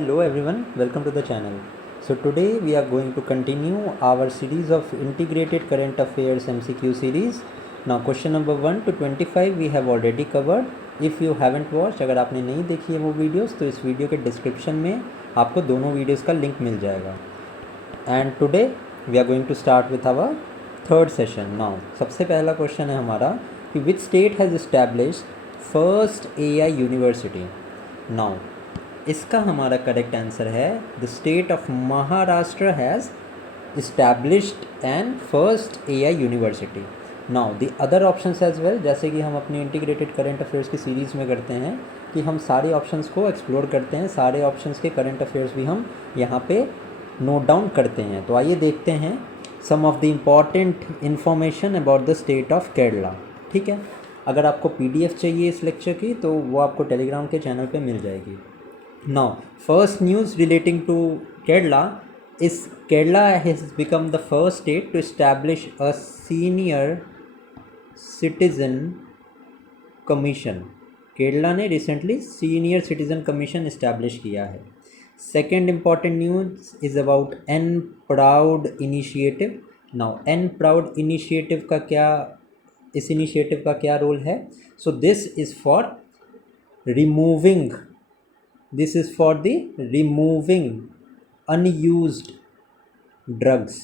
Hello everyone, welcome to the channel. So today we are going to continue our series of integrated current affairs MCQ series. Now question number 1 to 25 we have already covered. If you haven't watched, अगर आपने नहीं देखी है वो videos तो इस video के description में आपको दोनों वीडियोस का लिंक मिल जाएगा. And today we are going to start with our third session. Now सबसे पहला क्वेश्चन है हमारा कि which state has established first AI university. Now इसका हमारा करेक्ट आंसर है the state of Maharashtra has established and first AI university. Now the other options as well, जैसे कि हम अपनी इंटीग्रेटेड करंट अफेयर्स की सीरीज़ में करते हैं कि हम सारे ऑप्शंस को एक्सप्लोर करते हैं, सारे ऑप्शंस के करंट अफेयर्स भी हम यहाँ पे नोट डाउन करते हैं. तो आइए देखते हैं some of the important information about the state of Kerala. ठीक है, अगर आपको PDF चाहिए इस लेक्चर की तो वो आपको टेलीग्राम के चैनल पे मिल जाएगी. Now, first news relating to Kerala is Kerala has become the first state to establish a senior citizen commission. Kerala ने recently senior citizen commission establish किया है. Second important news is about an proud initiative. Now an proud initiative का क्या, इस initiative का क्या role है? So this is for removing This is for the removing unused drugs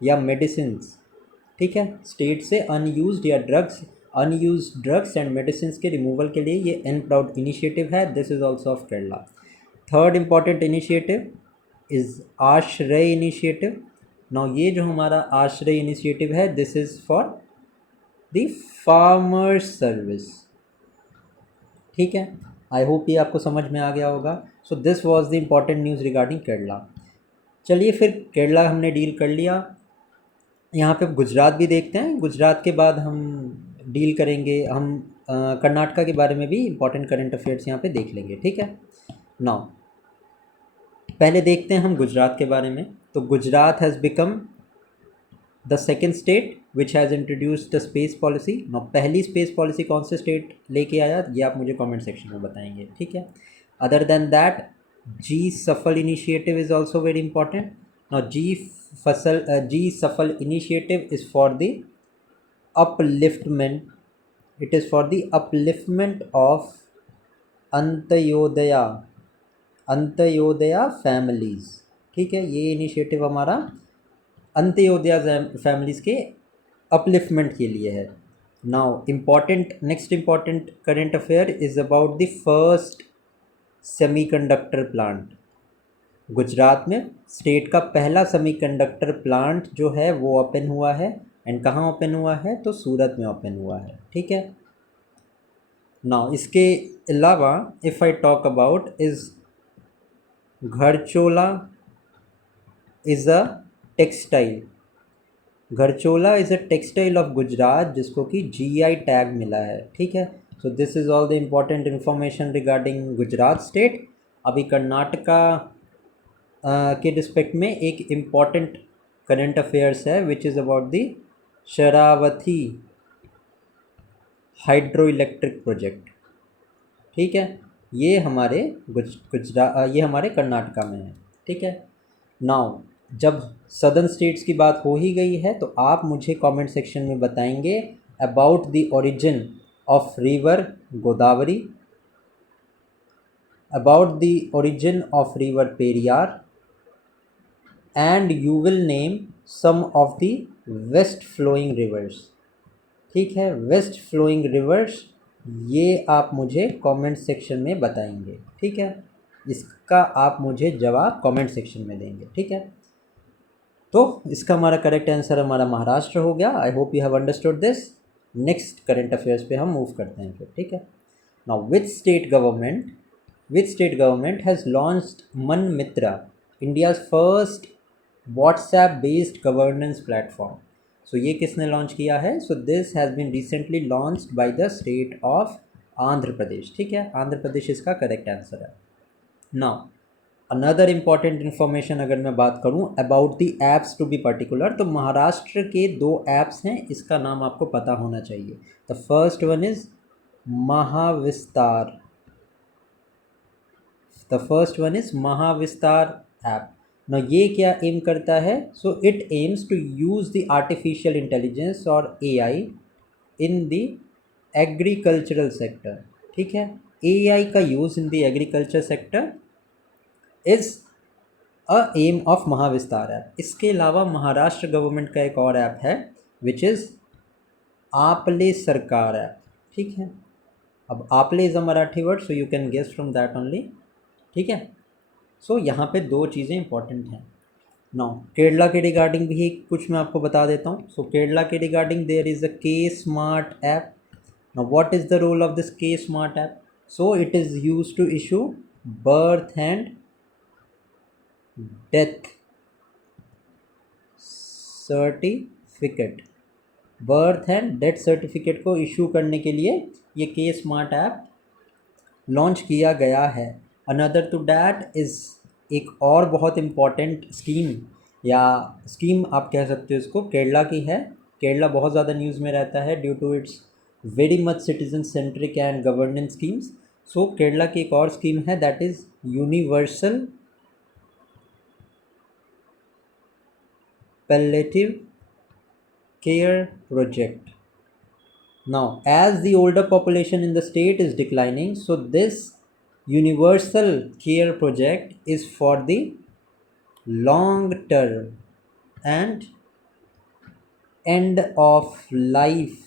या medicines. ठीक है, स्टेट से unused या unused drugs and medicines के रिमूवल के लिए ये एन प्राउड इनिशिएटिव है. This is also of Kerala. Third important initiative is आश्रय इनिशिएटिव. नाउ ये जो हमारा आश्रय इनिशिएटिव है this is for the farmers service. ठीक है, आई होप ये आपको समझ में आ गया होगा. सो this was the important news regarding Kerala. चलिए फिर केरला हमने डील कर लिया. यहाँ पे गुजरात भी देखते हैं. गुजरात के बाद हम डील करेंगे, हम कर्नाटका के बारे में भी इम्पॉर्टेंट करंट अफेयर्स यहाँ पे देख लेंगे. ठीक है, नाउ पहले देखते हैं हम गुजरात के बारे में. तो Gujarat has become the second state which has introduced the space policy. No पहली स्पेस पॉलिसी कौन से स्टेट लेके आया ये आप मुझे कमेंट सेक्शन में बताएंगे. ठीक है, other than that G SAFAL initiative is also very important. No G SAFAL initiative is for the upliftment, it is for the upliftment of Antyodaya families. ठीक है, ये इनिशिएटिव हमारा अंत्योदया फैमिलीज़ के अपलिफ्टमेंट के लिए है. Now next important current affair is about the first semiconductor plant. Gujarat में state का पहला सेमीकंडक्टर प्लांट जो है वो ओपन हुआ है. एंड कहाँ ओपन हुआ है? तो सूरत में ओपन हुआ है. ठीक है, नाउ इसके अलावा if I talk about is Gharchola is a textile. Gharchola is a textile of Gujarat जिसको कि GI टैग मिला है. ठीक है, so this is all the important information regarding Gujarat state. अभी कर्नाटका के रिस्पेक्ट में एक इम्पॉर्टेंट करंट अफेयर्स है which is about the Sharavati hydro electric project. ठीक है, ये हमारे ये हमारे कर्नाटका में है. ठीक है, नाउ जब सदर्न स्टेट्स की बात हो ही गई है तो आप मुझे कमेंट सेक्शन में बताएंगे about the origin of river Godavari, about the origin of river Periyar, and you will name some of the west flowing rivers. ठीक है, वेस्ट फ्लोइंग रिवर्स ये आप मुझे कमेंट सेक्शन में बताएंगे. ठीक है, इसका आप मुझे जवाब कमेंट सेक्शन में देंगे. ठीक है, तो इसका हमारा करेक्ट आंसर हमारा महाराष्ट्र हो गया. I hope you have understood this. Next current affairs पे हम मूव करते हैं फिर. ठीक है, now which state government has launched Mana Mitra, India's first WhatsApp based governance platform. So ये किसने लॉन्च किया है? So this has been recently launched by the state of Andhra Pradesh. ठीक है, आंध्र प्रदेश इसका करेक्ट आंसर है. नाउ अनदर इम्पॉर्टेंट इन्फॉर्मेशन अगर मैं बात करूं about the apps to be particular, तो महाराष्ट्र के 2 ऐप्स हैं, इसका नाम आपको पता होना चाहिए. The first one is Mahavistar. The first one is Mahavistar app. ना ये क्या एम करता है? So it aims to use the artificial intelligence और AI in the agricultural sector. ठीक है, एआई का use in the agriculture sector is a aim of Mahavistar app. इसके अलावा महाराष्ट्र गवर्नमेंट का एक और ऐप है विच इज़ आपले सरकार ऐप। ठीक है, अब आपले is a Marathi word, so you can guess from that only. ठीक है, सो यहाँ पे दो चीज़ें इंपॉर्टेंट हैं। नाउ केरला के रिगार्डिंग भी कुछ मैं आपको बता देता हूँ। सो केरला के रिगार्डिंग देयर इज़ अ के smart app. Now, what is the role of this K Smart app? So, it is used to issue birth and death certificate। Birth and death certificate को इशू करने के लिए ये के स्मार्ट ऐप लॉन्च किया गया है। अनदर टू डैट इज़ एक और बहुत इम्पॉर्टेंट स्कीम, या स्कीम आप कह सकते हो इसको, केरला की है। केरला बहुत ज़्यादा न्यूज़ में रहता है due to its very much citizen centric and governance schemes. So Kerala की एक और स्कीम है that is universal palliative care project. Now, as the older population in the state is declining, so this universal care project is for the long term and end of life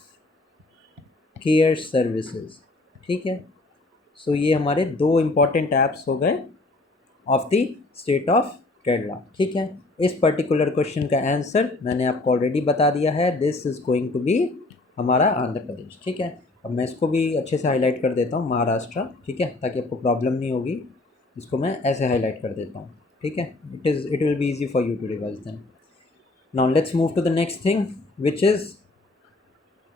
care services. ठीक है, सो ये हमारे दो important apps हो गए of the state of Kerala. ठीक है, इस पर्टिकुलर क्वेश्चन का आंसर मैंने आपको ऑलरेडी बता दिया है। This is going to be हमारा आंध्र प्रदेश। ठीक है, अब मैं इसको भी अच्छे से हाईलाइट कर देता हूँ, महाराष्ट्र। ठीक है, ताकि आपको प्रॉब्लम नहीं होगी। इसको मैं ऐसे हाईलाइट कर देता हूँ। ठीक है, it will be easy for you to revise then. Now let's move to the next thing which is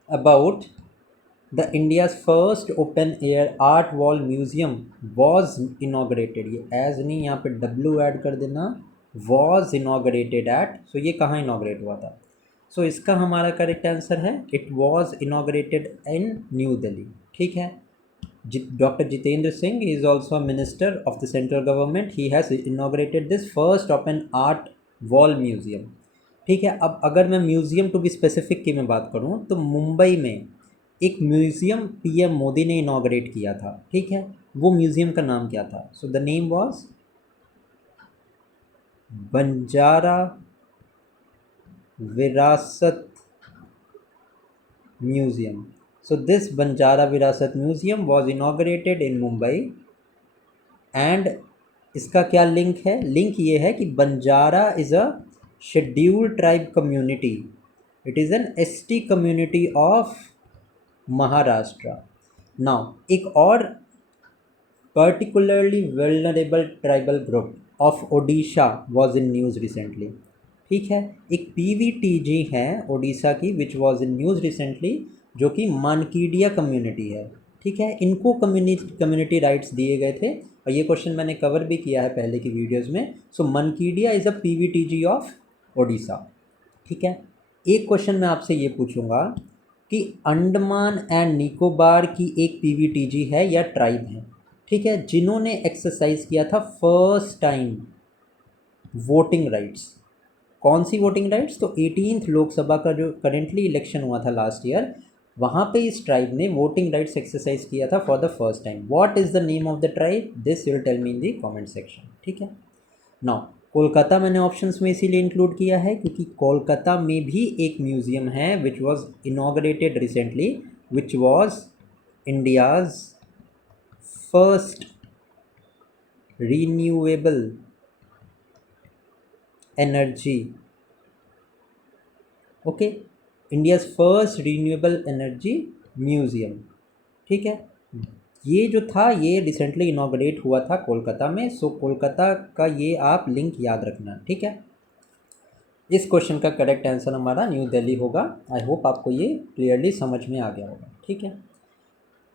about the India's first open air art wall museum was inaugurated. ये एज नहीं, यहाँ पे डब्ल्यू ऐड कर देना, was inaugurated eight. सो ये कहाँ inaugurate हुआ था? सो इसका हमारा करेक्ट आंसर है it was inaugurated in new Delhi. ठीक है, doctor Jitendra Singh is also minister of the central government. He has inaugurated this first open art wall museum. ठीक है, अब अगर मैं म्यूज़ियम टू बी स्पेसिफिक की मैं बात करूँ तो मुंबई में एक म्यूज़ियम पीएम मोदी ने इनाग्रेट किया था। ठीक है, वो म्यूज़ियम का नाम क्या था? So the name was Banjara विरासत म्यूज़ियम। सो दिस बंजारा विरासत museum was inaugurated in Mumbai and इसका क्या लिंक है? लिंक ये है कि Banjara is a scheduled tribe community. It is an ST community of Maharashtra. Now एक और particularly vulnerable tribal group of Odisha was in news recently। ठीक है, एक PVTG है ओडिशा की which was in news recently, जो कि मानकीडिया कम्युनिटी है। ठीक है, इनको कम्युनिटी राइट्स दिए गए थे और ये क्वेश्चन मैंने कवर भी किया है पहले की वीडियोज़ में। So Mankidia is a PVTG of Odisha. ठीक है, एक क्वेश्चन मैं आपसे ये पूछूंगा कि अंडमान एंड निकोबार की एक PVTG है या ट्राइब है, ठीक है, जिन्होंने एक्सरसाइज किया था फर्स्ट टाइम वोटिंग राइट्स। कौन सी वोटिंग राइट्स? तो 18th लोकसभा का जो करेंटली इलेक्शन हुआ था लास्ट ईयर, वहाँ पे इस ट्राइब ने वोटिंग राइट्स एक्सरसाइज किया था for the first time. What is the name of the tribe? This you will tell me in the comment section. ठीक है, नाउ कोलकाता मैंने ऑप्शंस में इसीलिए इंक्लूड किया है क्योंकि कोलकाता में भी एक म्यूज़ियम है which was inaugurated recently, which was India's first renewable energy. Okay, India's first renewable energy museum. ठीक है, ये जो था ये रिसेंटली इनाग्रेट हुआ था कोलकाता में। सो कोलकाता का ये आप लिंक याद रखना। ठीक है, इस क्वेश्चन का करेक्ट आंसर हमारा न्यू दिल्ली होगा। आई होप आपको ये क्लियरली समझ में आ गया होगा। ठीक है,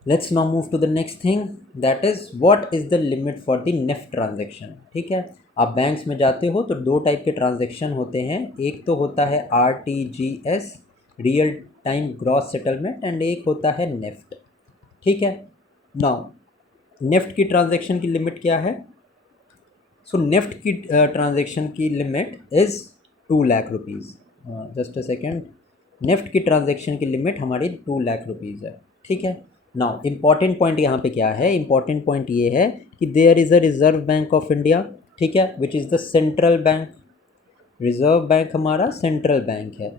let's now move to the next thing that is what is the limit for the NEFT transaction. ठीक है, आप बैंक्स में जाते हो तो दो टाइप के ट्रांजेक्शन होते हैं। एक तो होता है RTGS, real time gross settlement, and एक होता है नेफ्ट। ठीक है, नाउ नेफ्ट की ट्रांजेक्शन की लिमिट क्या है? सो नेफ्ट की ट्रांजैक्शन की limit is 2 lakh rupees. Just a second, NEFT की ट्रांजैक्शन की लिमिट हमारी 2 लाख रुपीज़ है। ठीक है। नाउ इम्पॉर्टेंट पॉइंट यहाँ पे क्या है, इम्पॉर्टेंट पॉइंट ये है कि there is a reserve bank of India, ठीक है, which is the central bank. Reserve bank हमारा सेंट्रल बैंक है।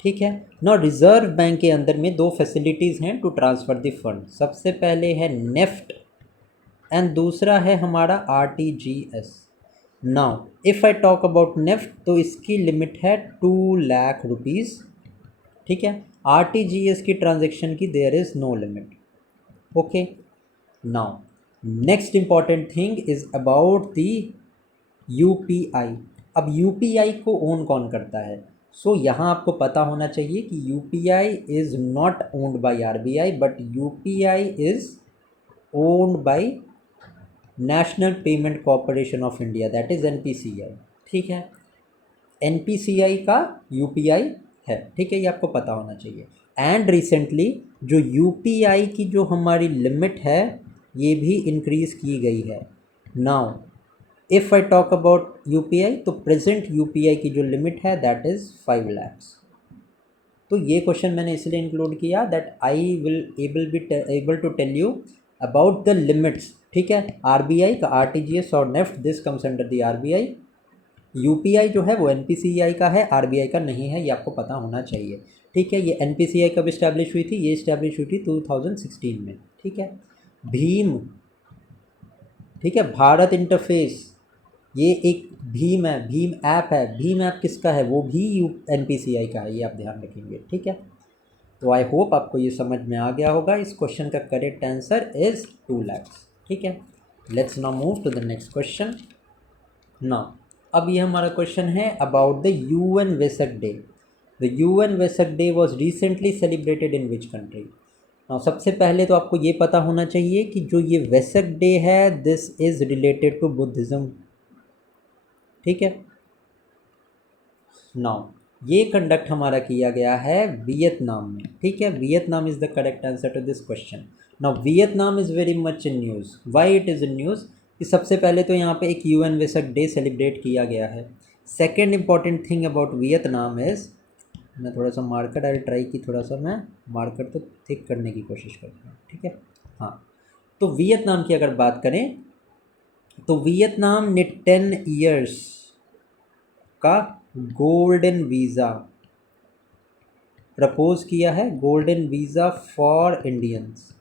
ठीक है ना। रिजर्व बैंक के अंदर में दो फैसिलिटीज़ हैं टू ट्रांसफ़र द फंड। सबसे पहले है नेफ्ट एंड दूसरा है हमारा RTGS। Now if I talk about NEFT तो इसकी लिमिट है 2 लाख रुपीज़। ठीक है। RTGS की ट्रांजेक्शन की there is no limit. Okay. Now next important thing is about the UPI। अब UPI को ओन कौन करता है? यहाँ आपको पता होना चाहिए कि UPI is not owned by RBI but UPI is owned by national payment corporation of India, that is NPCI। ठीक है। NPCI का UPI है। ठीक है, ये आपको पता होना चाहिए। एंड रिसेंटली जो UPI की जो हमारी लिमिट है ये भी इंक्रीज़ की गई है। Now if I talk about UPI तो प्रेजेंट UPI की जो लिमिट है दैट इज़ 5 lakhs। तो ये क्वेश्चन मैंने इसलिए इंक्लूड किया that I will able to tell you about the limits. ठीक है। RBI का RTGS और NEFT this comes under the RBI। UPI जो है वो NPCI का है, RBI का नहीं है, ये आपको पता होना चाहिए। ठीक है। ये NPCI कब इस्टेब्लिश हुई थी? ये इस्टेब्लिश हुई थी 2016 में। ठीक है। भीम, ठीक है, भारत इंटरफेस, ये एक भीम है, भीम ऐप है। भीम ऐप किसका है? वो भी NPCI का है, ये आप ध्यान रखेंगे। ठीक है। तो आई होप आपको ये समझ में आ गया होगा। इस क्वेश्चन का करेक्ट आंसर इज़ 2 lakhs। ठीक है। Let's now move to the next question. Now अब ये हमारा क्वेश्चन है about the UN Vesak day. The UN Vesak day was recently celebrated in which country? Now सबसे पहले तो आपको ये पता होना चाहिए कि जो ये वेसक डे है this is related to Buddhism. ठीक है। नाउ ये कंडक्ट हमारा किया गया है वियतनाम में। ठीक है। Vietnam is the correct answer to this question. Now Vietnam is very much in news. Why it is in news? कि सबसे पहले तो यहाँ पे एक UN वेसक डे सेलिब्रेट किया गया है। Second important thing about Vietnam is, मैं थोड़ा सा मार्कर आई ट्राई की, थोड़ा सा मैं मार्कर तो थिक करने की कोशिश करता हूँ। ठीक है। हाँ, तो वियतनाम की अगर बात करें तो वियतनाम ने 10 ईयर्स का गोल्डन वीज़ा प्रपोज किया है, गोल्डन वीज़ा फॉर इंडियंस।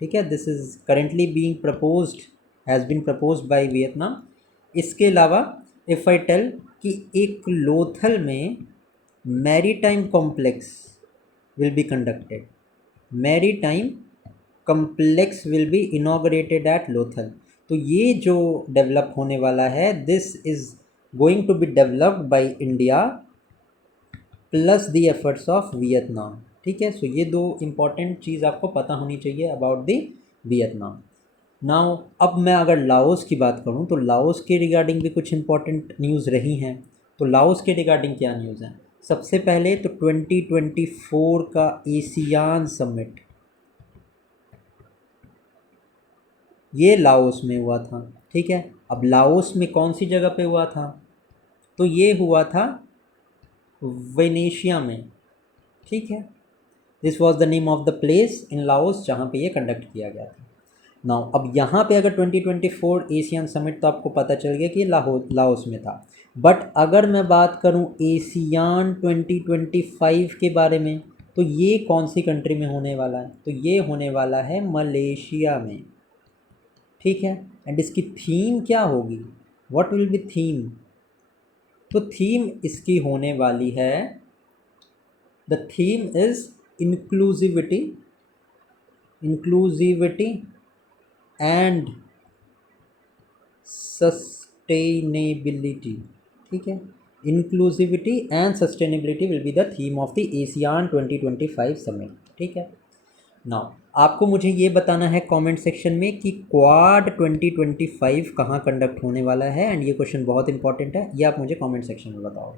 ठीक है। This is currently being proposed, has been proposed by Vietnam. इसके अलावा इफ़ आई टेल कि एक लोथल में maritime complex will be conducted, maritime complex will be inaugurated at Lothal. तो ये जो डेवलप होने वाला है this is going to be developed by India plus the efforts of Vietnam. ठीक है। सो ये दो इम्पॉर्टेंट चीज़ आपको पता होनी चाहिए अबाउट द वियतनाम। नाउ अब मैं अगर लाओस की बात करूं तो लाओस के रिगार्डिंग भी कुछ इम्पॉर्टेंट न्यूज़ रही हैं। तो लाओस के रिगार्डिंग क्या न्यूज़ हैं? सबसे पहले तो 2024 का एशियान समिट ये लाओस में हुआ था। ठीक है। अब लाओस में कौन सी जगह पे हुआ था? तो ये हुआ था वेनेशिया में। ठीक है। This was the name of the place in Laos जहाँ पे ये कंडक्ट किया गया था। नाउ अब यहाँ पे अगर 2024 एशियन समिट तो आपको पता चल गया कि ये लाओस में था। बट अगर मैं बात करूँ एशियान 2025 के बारे में तो ये कौन सी कंट्री में होने वाला है? तो ये होने वाला है मलेशिया में। ठीक है। एंड इसकी थीम क्या होगी? What will be theme? तो थीम इसकी होने वाली है, the theme is inclusivity, inclusivity and sustainability. ठीक है। Inclusivity and sustainability will be the theme of the ASEAN 2025 summit. ठीक है। नाउ आपको मुझे ये बताना है कमेंट सेक्शन में कि क्वाड 2025 कहाँ कंडक्ट होने वाला है। एंड ये क्वेश्चन बहुत इंपॉर्टेंट है, ये आप मुझे कमेंट सेक्शन में बताओ।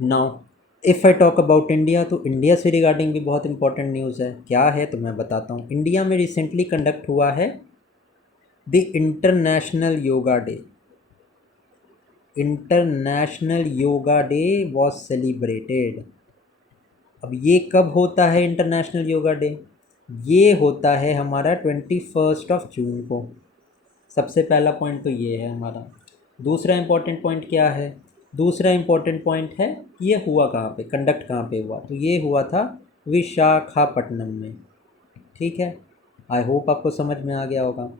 Now if I talk about India तो इंडिया से रिगार्डिंग भी बहुत इंपॉर्टेंट न्यूज़ है। क्या है तो मैं बताता हूँ। इंडिया में रिसेंटली कंडक्ट हुआ है the international yoga day, international yoga day was celebrated. अब ये कब होता है इंटरनेशनल योगा डे? ये होता है हमारा 21 जून को। सबसे पहला पॉइंट तो ये है हमारा। दूसरा इम्पोर्टेंट पॉइंट क्या है? दूसरा इम्पोर्टेंट पॉइंट है ये हुआ कहाँ पे, कंडक्ट कहाँ पे हुआ? तो ये हुआ था विशाखापट्टनम में। ठीक है, आई होप आपको समझ में आ गया होगा।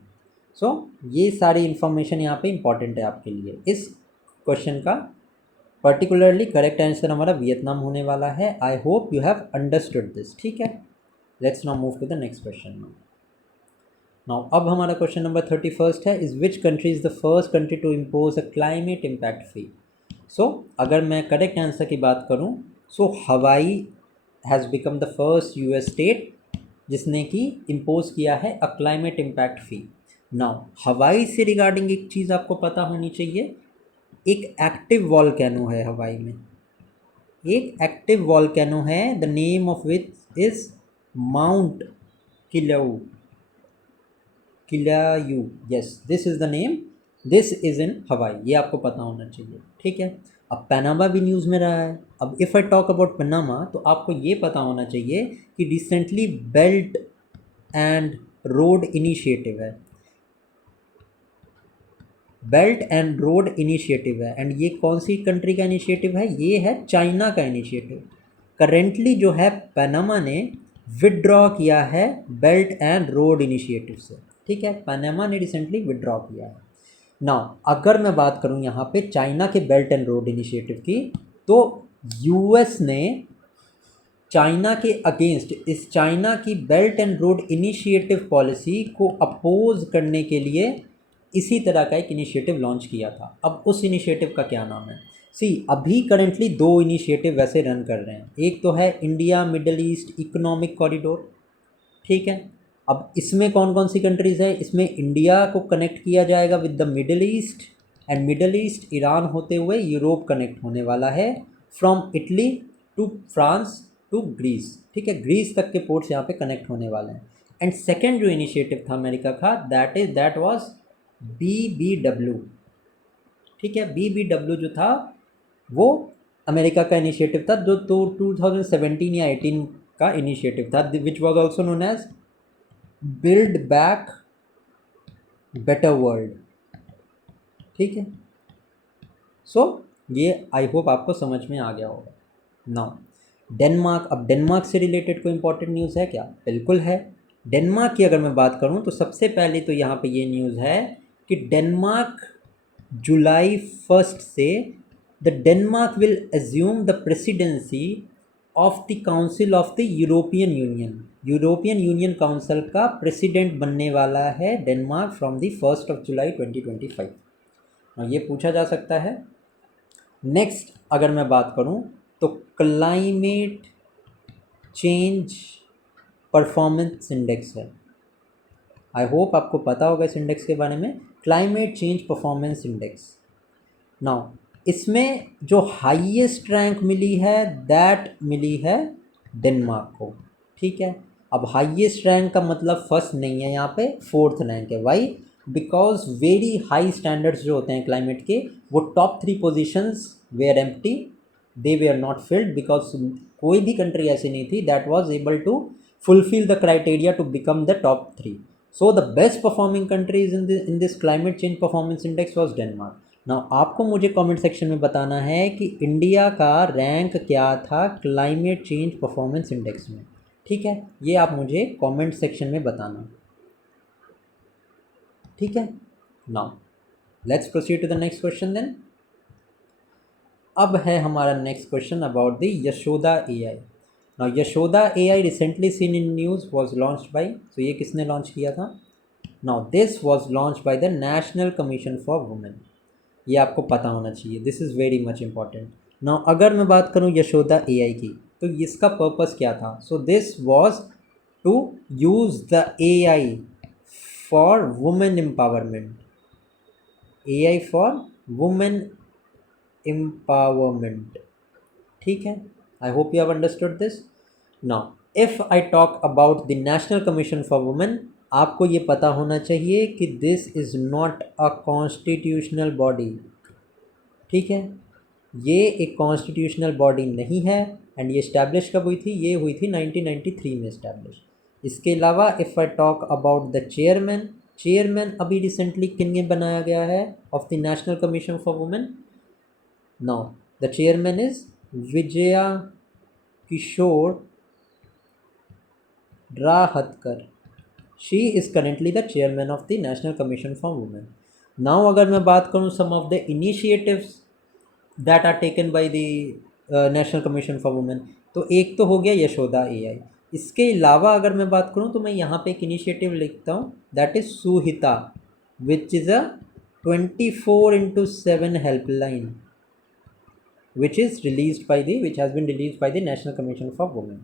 सो ये सारी इन्फॉर्मेशन यहाँ पे इम्पॉर्टेंट है आपके लिए। इस क्वेश्चन का पर्टिकुलरली करेक्ट आंसर हमारा वियतनाम होने वाला है। I hope you have understood this. ठीक है, let's now move to the next question. Now अब हमारा क्वेश्चन नंबर 31 है, is which country is the first country to impose a climate impact fee? So अगर मैं करेक्ट आंसर की बात करूँ, so Hawaii has become the first US state जिसने कि इम्पोज किया है a climate impact fee. Now हवाई से रिगार्डिंग एक चीज़ आपको पता होनी चाहिए, एक एक्टिव वॉल्केनो है हवाई में, एक एक्टिव वॉल्केनो है, the name of which is mount Kilauea, Kilauea, yes this is the name, this is in Hawaii, ये आपको पता होना चाहिए। ठीक है, अब पनामा भी न्यूज़ में रहा है। अब if I talk about Panama तो आपको ये पता होना चाहिए कि recently belt and road initiative है, बेल्ट एंड रोड इनिशिएटिव है, एंड ये कौन सी कंट्री का इनिशिएटिव है? ये है चाइना का इनिशिएटिव। करेंटली जो है पनामा ने विड्रॉ किया है बेल्ट एंड रोड इनिशिएटिव से। ठीक है, पनामा ने रिसेंटली विड्रॉ किया है। नाउ अगर मैं बात करूं यहाँ पे चाइना के बेल्ट एंड रोड इनिशिएटिव की, तो यूएस ने चाइना के अगेंस्ट इस चाइना की belt and road initiative policy को अपोज करने के लिए इसी तरह का एक इनिशिएटिव लॉन्च किया था। अब उस इनिशिएटिव का क्या नाम है? सी अभी करेंटली दो इनिशिएटिव वैसे रन कर रहे हैं। एक तो है India middle east economic corridor. ठीक है, अब इसमें कौन कौन सी कंट्रीज़ है? इसमें इंडिया को कनेक्ट किया जाएगा with the middle east, and middle east Iran होते हुए यूरोप कनेक्ट होने वाला है, from Italy to France to Greece. ठीक है, ग्रीस तक के पोर्ट्स यहाँ पे कनेक्ट होने वाले हैं। एंड सेकेंड जो इनिशिएटिव था अमेरिका का, दैट वाज BBW। ठीक है, BBW जो था वो अमेरिका का इनिशिएटिव था, जो तो 2017 या 18 का इनिशिएटिव था, which was also known as build back better world. ठीक है, सो ये आई होप आपको समझ में आ गया होगा। नाउ डेनमार्क, अब डेनमार्क से रिलेटेड कोई इंपॉर्टेंट न्यूज़ है क्या? बिल्कुल है। डेनमार्क की अगर मैं बात करूं तो सबसे पहले तो यहाँ पे ये न्यूज़ है कि डेनमार्क July 1 से the Denmark will assume the presidency of the council of the European union. European union council का प्रेसिडेंट बनने वाला है डेनमार्क फ्रॉम द 1 जुलाई 2025। और ये पूछा जा सकता है। नेक्स्ट अगर मैं बात करूं तो क्लाइमेट चेंज परफॉर्मेंस इंडेक्स है। आई होप आपको पता होगा इस इंडेक्स के बारे में, climate change performance index. Now इसमें जो हाईएस्ट रैंक मिली है दैट मिली है डेनमार्क को। ठीक है, अब हाईएस्ट रैंक का मतलब फर्स्ट नहीं है, यहाँ पे फोर्थ रैंक है। Why? Because very high standards जो होते हैं क्लाइमेट के, वो top 3 positions were empty, they were not filled, because कोई भी कंट्री ऐसी नहीं थी that was able to fulfill the criteria to become the top 3. So the best performing countries in this climate change performance index was Denmark. Now आपको मुझे comment section में बताना है कि इंडिया का रैंक क्या था क्लाइमेट चेंज परफॉर्मेंस इंडेक्स में। ठीक है, ये आप मुझे कमेंट सेक्शन में बताना। ठीक है, now let's proceed to the next question then. अब है हमारा next question about the Yashoda AI। Now Yashoda AI recently seen in news was launched by, तो ये किसने लॉन्च किया था? Now this was launch by the national commission for women. ये आपको पता होना चाहिए, this is very much important. Now अगर मैं बात करूँ यशोदा AI की, तो इसका पर्पस क्या था? So this was to use the AI for women empowerment, AI for women empowerment. ठीक है, I hope you have understood this. Now, if I talk about the National Commission for Women, आपको ये पता होना चाहिए कि this is not a constitutional body, ठीक है, ये एक कॉन्स्टिट्यूशनल बॉडी नहीं है। एंड ये इस्टेब्लिश कब हुई थी? ये हुई थी 1993 में इस्टेब्लिश। इसके अलावा if I talk about the chairman, chairman अभी रिसेंटली किन ने बनाया गया है of the national commission for women? Now the chairman is Vijaya Kishore Rahatkar. She is currently the chairman of the national commission for women. Now अगर मैं बात करूँ some of the initiatives that are taken by the national commission for women, तो एक तो हो गया Yashoda AI. इसके अलावा अगर मैं बात करूं तो मैं यहाँ पे एक इनिशिएटिव लिखता हूँ, that is Suhita, which is a 24/7 helpline which has been released by the National Commission for Women।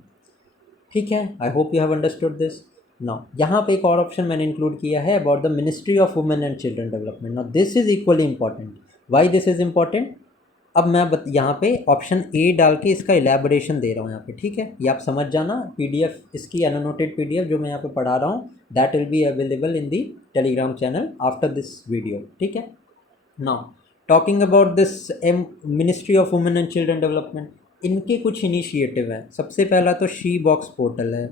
ठीक है, I hope you have understood this. Now यहाँ पे एक और ऑप्शन मैंने इंक्लूड किया है about the ministry of women and children development. Now this is equally important. Why this is important? अब मैं यहाँ पे ऑप्शन ए डाल के इसका इलेबोरेशन दे रहा हूँ यहाँ पे, ठीक है, ये आप समझ जाना। पीडीएफ इसकी एनोटेड पीडीएफ जो मैं यहाँ पे पढ़ा रहा हूँ, that will be available in the Telegram channel after this video, ठीक है। Now talking about this ministry of women and children development, इनके कुछ इनिशिएटिव हैं। सबसे पहला तो शी बॉक्स पोर्टल है।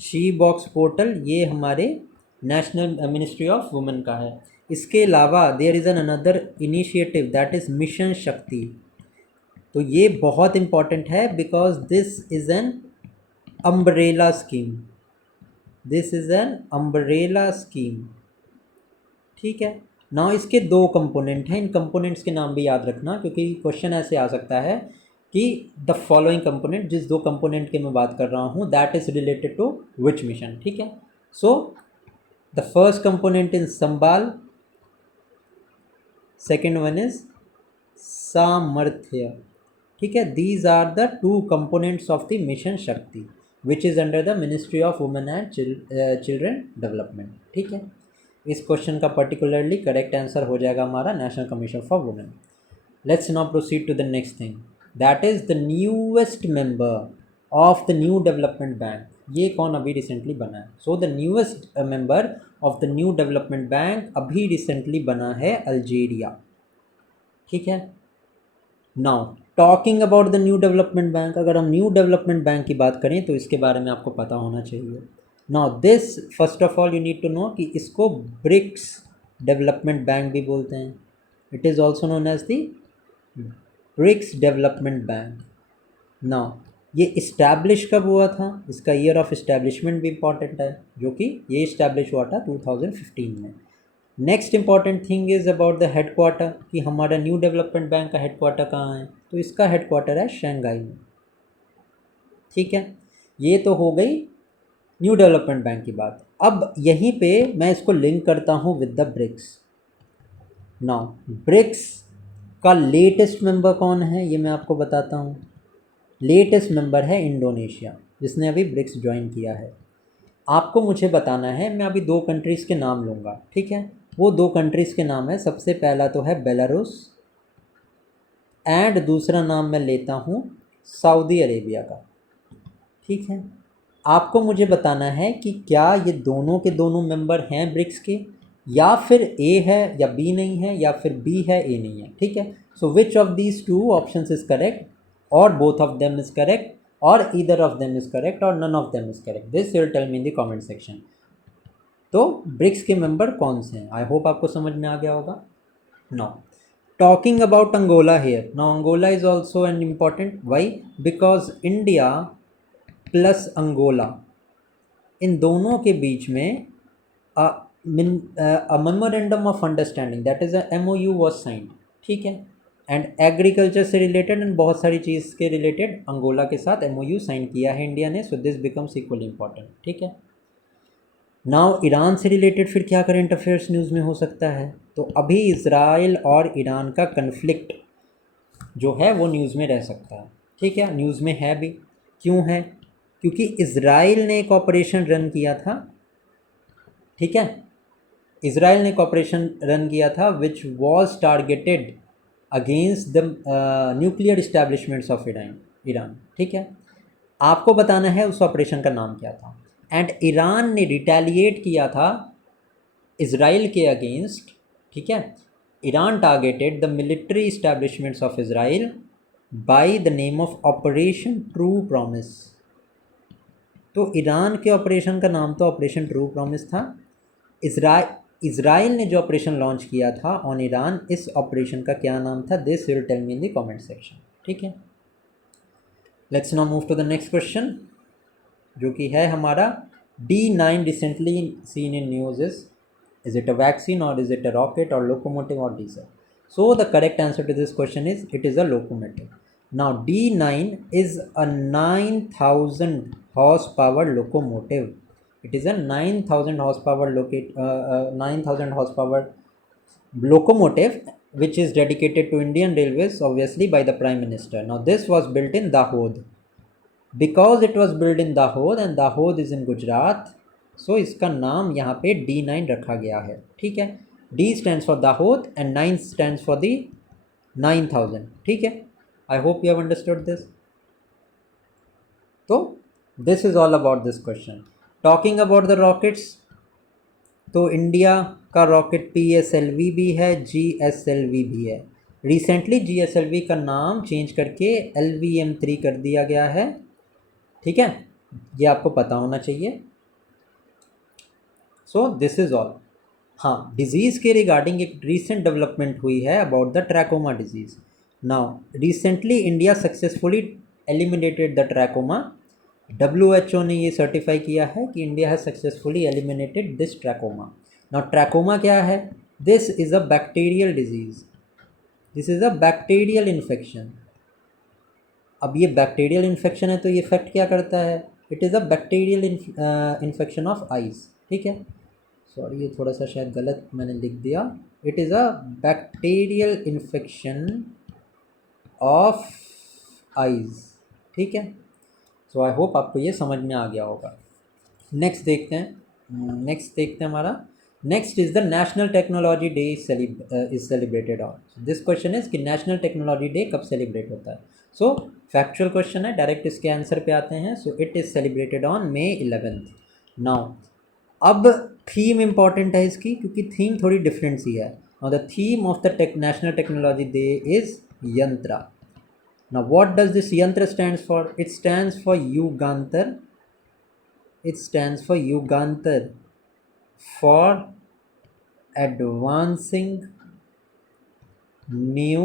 शी बॉक्स पोर्टल ये हमारे नेशनल मिनिस्ट्री ऑफ वुमेन का है। इसके अलावा there is an another initiative that is mission Shakti. तो ये बहुत इम्पॉर्टेंट है because this is an umbrella scheme. This is an umbrella scheme, ठीक है। ना इसके दो कंपोनेंट हैं, इन कंपोनेंट्स के नाम भी याद रखना क्योंकि क्वेश्चन ऐसे आ सकता है कि द फॉलोइंग कंपोनेंट, जिस दो कंपोनेंट के मैं बात कर रहा हूँ, that is related to which mission, ठीक है। So the first component is Sambal, second one is Samarthya, ठीक है। These are the two components of the mission Shakti which is under the ministry of women and children development, ठीक है। इस question का particularly correct answer हो जाएगा हमारा national commission for women. Let's now proceed to the next thing, that is the newest member of the new development bank. ये कौन अभी रिसेंटली बना है? So the newest member of the new development bank अभी recently बना है Algeria, ठीक है। Now talking about the new development bank, अगर हम न्यू डेवलपमेंट बैंक की बात करें तो इसके बारे में आपको पता होना चाहिए। Now this first of all you need to know कि इसको ब्रिक्स डेवलपमेंट बैंक भी बोलते हैं। It is also known as the BRICS development bank. Now ये इस्टेब्लिश कब हुआ था? इसका ईयर ऑफ इस्टेब्लिशमेंट भी इम्पॉर्टेंट है, जो कि ये इस्टेब्लिश हुआ था 2015 में। Next important thing is about the headquarter, कि हमारा न्यू डेवलपमेंट बैंक का हेडक्वार्टर कहाँ है? तो इसका हेडक्वार्टर है शंघाई में, ठीक है। ये तो हो गई न्यू डेवलपमेंट बैंक की बात। अब यहीं पे मैं इसको लिंक करता हूँ with the BRICS. Now BRICS का लेटेस्ट मेंबर कौन है ये मैं आपको बताता हूँ। लेटेस्ट मेंबर है इंडोनेशिया, जिसने अभी ब्रिक्स ज्वाइन किया है। आपको मुझे बताना है, मैं अभी दो कंट्रीज़ के नाम लूँगा, ठीक है। वो दो कंट्रीज़ के नाम है, सबसे पहला तो है बेलारूस एंड दूसरा नाम मैं लेता हूँ सऊदी अरेबिया का, ठीक है। आपको मुझे बताना है कि क्या ये दोनों के दोनों मेंबर हैं ब्रिक्स के, या फिर ए है या बी नहीं है, या फिर बी है ए नहीं है, ठीक है। So which of these two options is correct, और both of them is correct, और either of them is correct, और none of them is correct, this will tell me in the comment section. तो BRICS के member कौन से हैं? I hope आपको समझ में आ गया होगा। Now talking about Angola here, now Angola is also an important, why? Because India plus Angola, इन दोनों के बीच में a memorandum of understanding, that is a MOU was signed, ठीक है। एंड एग्रीकल्चर से रिलेटेड एंड बहुत सारी चीज़ के रिलेटेड अंगोला के साथ MOU साइन किया है इंडिया ने, so this becomes equally important, ठीक है। नाउ ईरान से रिलेटेड फिर क्या करंट अफेयर्स न्यूज़ में हो सकता है? तो अभी इज़राइल और ईरान का कन्फ्लिक्ट जो है वो न्यूज़ में रह सकता है, ठीक है। न्यूज़ में है भी, क्यों है? क्योंकि इज़राइल ने एक ऑपरेशन रन किया था, ठीक है। इज़राइल ने एक ऑपरेशन रन किया था which was targeted against the nuclear establishments of Iran, ठीक है। आपको बताना है उस ऑपरेशन का नाम क्या था। एंड ईरान ने रिटेलिएट किया था इसराइल के अगेंस्ट, ठीक है। Iran targeted the military establishments of Israel by the name of operation true promise. तो ईरान के ऑपरेशन का नाम तो ऑपरेशन ट्रू प्रॉमिस था। इसराइल ने जो ऑपरेशन लॉन्च किया था ऑन ईरान, इस ऑपरेशन का क्या नाम था? This will tell me in the comment section, ठीक है। Let's now move to the next question, जो कि है हमारा D9 recently seen in news is it a vaccine और इज इट अ रॉकेट और लोकोमोटिव और diesel? So the correct answer to this question is it is a locomotive. Now D9 is a 9,000 horsepower locomotive. It is a 9,000 horsepower 9,000 horsepower locomotive which is dedicated to Indian Railways, obviously by the Prime Minister. Now this was built in Dahod. Because it was built in Dahod and Dahod is in Gujarat, so इसका नाम यहाँ पे D9 रखा गया है, ठीक है। D stands for Dahod and 9 stands for the 9,000, ठीक है। I hope you have understood this. So this is all about this question. Talking about the rockets, तो इंडिया का रॉकेट PSLV भी है, GSLV भी है। रिसेंटली GSLV का नाम चेंज करके LVM-3 कर दिया गया है, ठीक है। ये आपको पता होना चाहिए। So this is all. हाँ, डिजीज़ के रिगार्डिंग एक रीसेंट डेवलपमेंट हुई है about the trachoma disease. Now recently India successfully eliminated the trachoma. WHO ने ये सर्टिफाई किया है कि India has successfully eliminated this trachoma. Now trachoma क्या है? This is a bacterial disease, this is a bacterial infection. अब ये bacterial infection है तो ये इफेक्ट क्या करता है? It is a bacterial infection of eyes, ठीक है। सॉरी, ये थोड़ा सा शायद गलत मैंने लिख दिया। It is a bacterial infection of eyes, ठीक है। सो आई होप आपको ये समझ में आ गया होगा। नेक्स्ट देखते हैं हमारा next is the national technology day is celebrated on. This question is कि नेशनल टेक्नोलॉजी डे कब सेलिब्रेट होता है? सो फैक्चुअल क्वेश्चन है, डायरेक्ट इसके आंसर पे आते हैं। So it is celebrated on May 11th। Now अब थीम इम्पॉर्टेंट है इसकी, क्योंकि थीम थोड़ी डिफरेंट सी है। और the theme of the national technology day is यंत्रा। Now what does this yantra stands for? It stands for Yugantar. It stands for Yugantar, for advancing new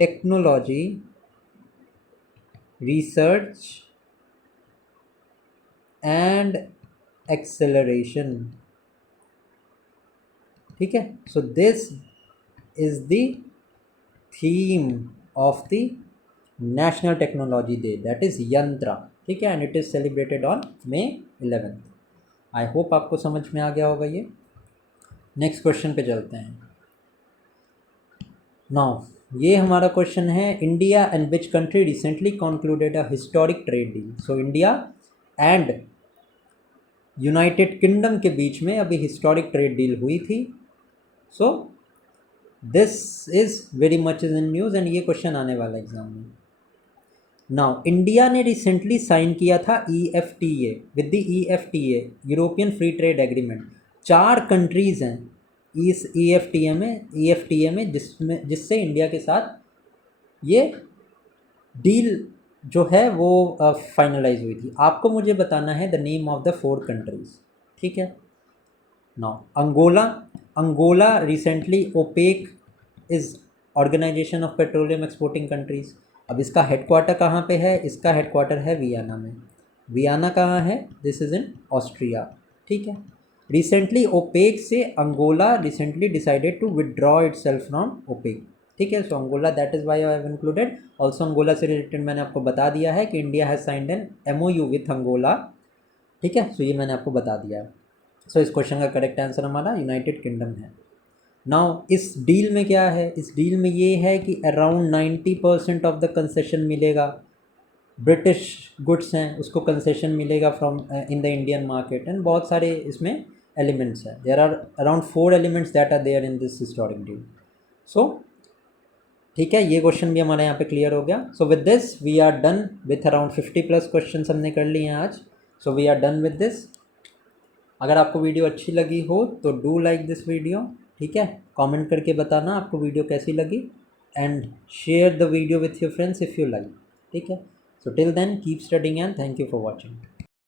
technology research and acceleration, ठीक है। So this is the theme of the National Technology Day, that is यंत्रा, ठीक है। And it is celebrated on May 11th। I hope आपको समझ में आ गया होगा ये। नेक्स्ट क्वेश्चन पे चलते हैं। नाउ ये हमारा क्वेश्चन है, India and which country recently concluded a historic trade deal? So India and United kingdom के बीच में अभी हिस्टोरिक ट्रेड डील हुई थी। सो this is very much is in news and ये क्वेश्चन आने वाला एग्जाम में। नाउ इंडिया ने रिसेंटली साइन किया था EFTA with the EFTA, European free trade agreement. 4 countries हैं इस EFTA में जिससे इंडिया के साथ ये डील जो है वो फाइनलाइज हुई थी। आपको मुझे बताना है the name of the 4 countries, ठीक है। Now Angola recently OPEC is organization of petroleum exporting countries. अब इसका हेडक्वार्टर कहाँ पे है? इसका हेडक्वार्टर है वियना में। वियना कहाँ है? दिस इज़ इन ऑस्ट्रिया, ठीक है। रिसेंटली ओपेक से Angola recently decided to withdraw itself from OPEC, ठीक है। So Angola, that is why I have included. Also Angola से रिलेटेड मैंने आपको बता दिया है कि India has signed an MOU with Angola, ठीक है। सो ये मैंने आपको बता दिया है। सो इस क्वेश्चन का करेक्ट आंसर हमारा यूनाइटेड किंगडम है। नाउ इस डील में क्या है? इस डील में ये है कि अराउंड 90% ऑफ द कंसेशन मिलेगा। ब्रिटिश गुड्स हैं उसको कंसेशन मिलेगा from in the Indian market, and बहुत सारे इसमें एलिमेंट्स हैं। There are around 4 elements that are there in this historic deal. So ठीक है, ये क्वेश्चन भी हमारे यहाँ पे क्लियर हो गया। So with this we are done with around 50+ question हमने कर लिए हैं आज। So we are done with this. अगर आपको वीडियो अच्छी लगी हो तो डू लाइक दिस वीडियो, ठीक है, कमेंट करके बताना आपको वीडियो कैसी लगी, and share the video with your friends if you like, ठीक है। So till then keep studying and thank you for watching.